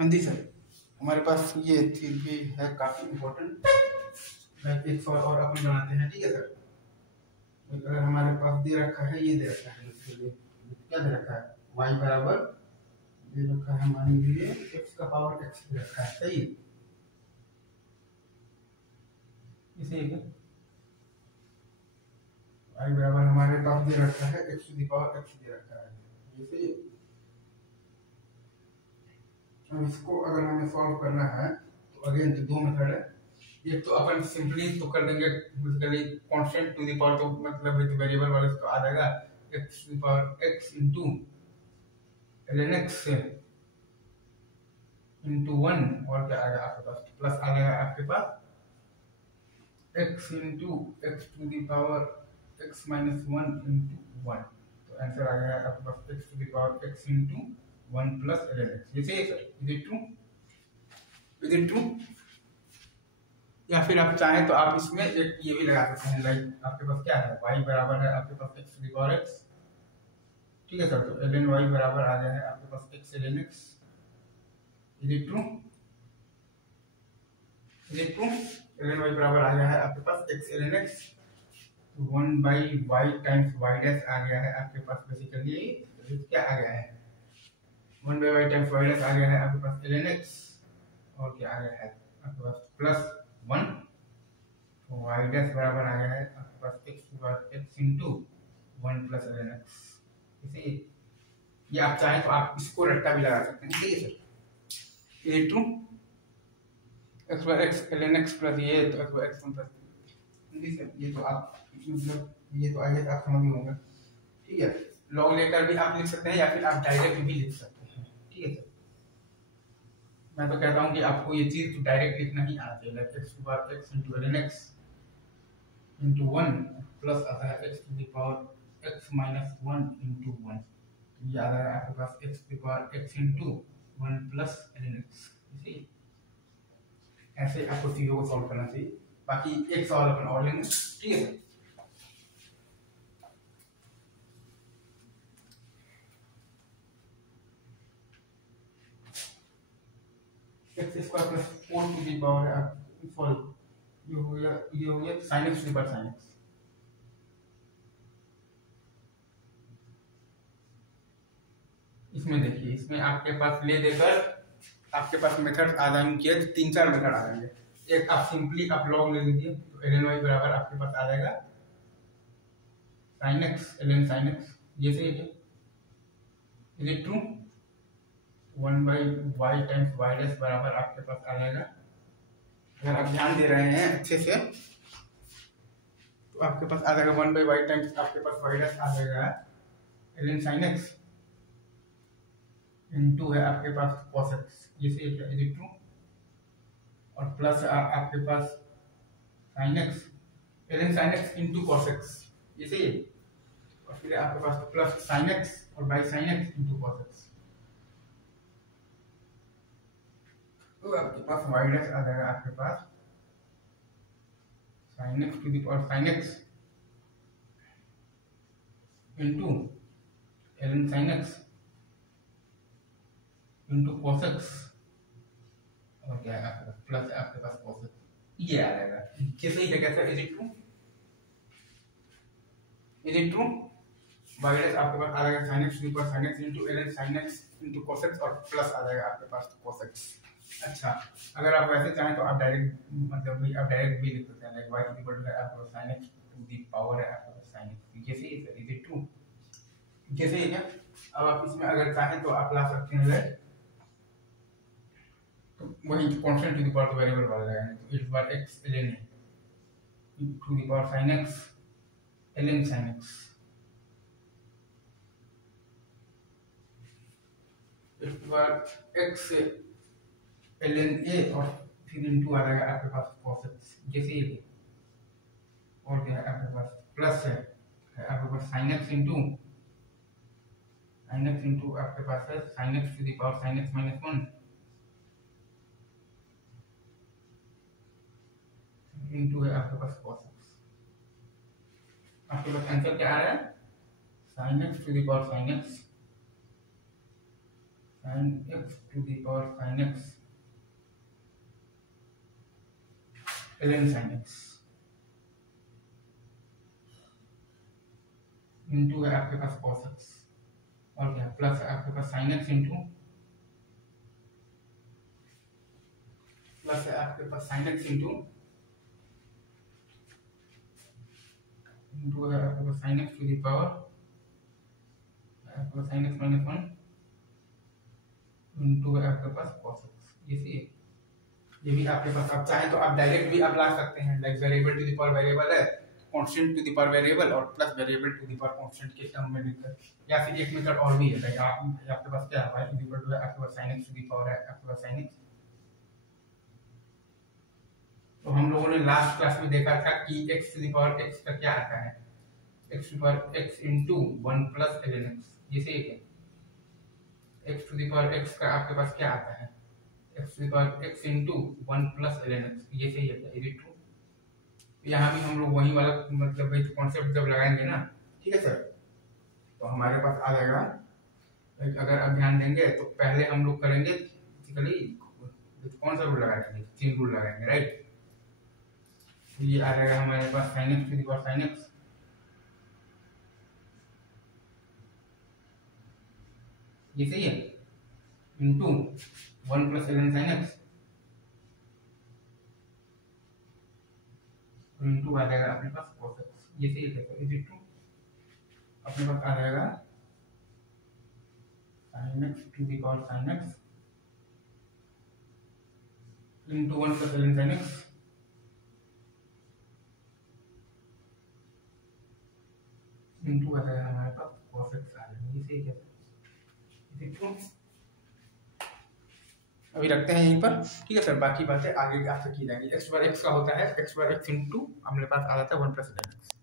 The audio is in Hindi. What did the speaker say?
हाँ जी सर, हमारे पास ये चीज भी है काफी इम्पोर्टेंट। एक सॉल्व और अपन बनाते हैं, ठीक है सर। अगर हमारे पास दे रखा है, ये दे रखा है, इसके लिए क्या दे रखा है, y बराबर दे रखा है, मान लीजिए x का पावर x दे रखा है, सही है। इसे y बराबर हमारे पास दे रखा है x to the power x दे रखा है, ये सही है। अब इसको अगर हमें सॉल्व करना है तो अगेन तो दो मेथड है। एक तो अपन सिंपली तो कर देंगे basically constant to the power, तो मतलब विद वेरिएबल वाले तो आ जाएगा x to the power x into ln x into 1, और क्या आएगा आपके पास, प्लस आ जाएगा आपके पास x into x to the power x minus 1 into 1। तो आंसर आ गया आपके पास x to the power x into 1 plus ln x। ये सही है sir, is it true? Is it true? या फिर आप चाहें तो आप इसमें एक ये भी लगा सकते हैं, लाइक आपके पास क्या है, y बराबर है आपके पास x to the power x, ठीक है सर। तो ln y बराबर आ गया है आपके पास x ln x। Is it true? Is it true? ln y बराबर आ गया है आपके पास x ln x, 1 by y times y dash आ गया है आपके पास, बेसिकली क्या आ गया है, 1 by y times y dash आ गया है आपके पास ln x, और क्या आ गया है आपके पास प्लस 1, तो y डैश बराबर आ गया है आपके पास x to power x into 1 plus ln x। इसे ये आप चाहें तो आप इसको रट्टा भी लगा सकते हैं, ठीक है सर। ये ट्रू, x बार x ln x प्लस ये तो x बार x 1 प्लस, ठीक है। ये तो आप मतलब ये तो आइए आप समझ ही होंगे, ठीक है। लॉग लेकर भी आप लिख सकते हैं या फिर आप डायरेक्ट भी लिख सकते हैं, ठीक है सर। मैं तो कहता हूं कि आपको ये चीज तो डायरेक्ट लिखना ही आना चाहिए, like x to power x into ln x into 1 plus आता है x to the power x minus 1 into 1। ये आ रहा है आपके पास x to the power x into 1 plus ln x। इसी ऐसे आपको चीजों को सॉल्व करना चाहिए, बाकी एक सवाल अपन और लेंगे, ठीक है। x square plus 4 to the power है, सॉरी ये हो गया sin x to the power sin x। इसमें देखिए, इसमें आपके पास ले देकर आपके पास मेथड आ जाएंगे, 3-4 मेथड आ जाएंगे। एक आप सिंपली आप लॉग ले लीजिए, तो ln y बराबर आपके पास आ जाएगा sin x ln sin x, ये सही है। Is it true? 1 by y times y dash बराबर आपके पास आ जाएगा, अगर आप ध्यान दे रहे हैं अच्छे से तो आपके पास आ जाएगा 1 बाई y टाइम्स आपके पास y डैश आ जाएगा ln sin x इनटू है आपके पास cos x, ये सही है। Is it true? और प्लस आपके पास sin x ln sin x into cos x, ये सही है। और फिर आपके पास प्लस sin x और by sin x into cos x, तो आपके पास y डैश आ जाएगा आपके पास sin x to the power sin x into ln sin x into cos x, और क्या है आपके पास प्लस आपके पास cos x, ये आ जाएगा। ये सही है क्या sir? Is it true? Is it true? y dash आपके पास आ जाएगा sin x to the power sin x into ln sin x into cos x, और प्लस आ जाएगा आपके पास cos x। अच्छा, अगर आप वैसे चाहें तो आप डायरेक्ट मतलब भी आप डायरेक्ट भी लिख सकते हैं, लाइक y इक्वल टू आपका sin x to the power है आपका sin x, ये सही है सर। Is it true? ये सही है क्या? अब आप इसमें अगर चाहें तो आप ला सकते हैं, लाइक तो वही constant to the power variable वाला लगाएंगे, तो इस बार x ln to the power sin x ln sin x, इस बार x ln a और फिर इनटू आ जाएगा आपके पास cos x, जैसे ये, और क्या है आपके पास प्लस है आपके पास sin x इनटू आपके पास है sin x to the power sin x minus 1 into है आपके पास cos x। आपके पास आंसर क्या आ रहा है, sin x to the power sin x sine x to the power sine x ln sine x into है आपके पास cos x और क्या प्लस आपके पास साइन एक्स इंटू प्लस है आपके पास साइन एक्स इंटू है आपके पास sine x to the power आपके पास sine x minus one into है आपके पास cos x ये भी आपके पास आप चाहे तो आप डायरेक्ट भी आप ला सकते हैं like variable to the power variable है constant to the power variable और plus variable to the power constant के टर्म में लिखकर या फिर एक मेथड और भी है लाइक आपके पास क्या है y इक्वल टू आपके पास sin x to the power है आपके पास sin x। तो हम लोगों ने लास्ट क्लास में देखा था कि x to the power x का क्या आता है x to the power x into 1 plus ln x ये सही है। x to the power x का आपके पास क्या आता है x to the power x into 1 plus ln x ये सही है क्या ये ट्रू। यहाँ भी हम लोग वही वाला मतलब वही कॉन्सेप्ट जब लगाएंगे ना ठीक है सर तो हमारे पास आ जाएगा। अगर आप ध्यान देंगे तो पहले हम लोग करेंगे बेसिकली कौन सा रूल लगाएंगे 3 रूल लगाएंगे राइट। तो ये आ जाएगा हमारे पास sin x to the power sin x ये सही है into 1 plus ln sin x into आ जाएगा अपने पास cos x ये सही है तो इज इट ट्रू। अपने पास आ जाएगा sin x to the power sin x into 1 plus ln sin x into आ जाएगा हमारे पास cos x आ जाएगा ये सही है इज इट ट्रू। अभी रखते हैं यहीं पर ठीक है सर बाकी बातें आगे आपसे की जाएंगी। x बार x का होता है x बार x इंटू हमारे पास आ जाता है 1 प्लस ln x।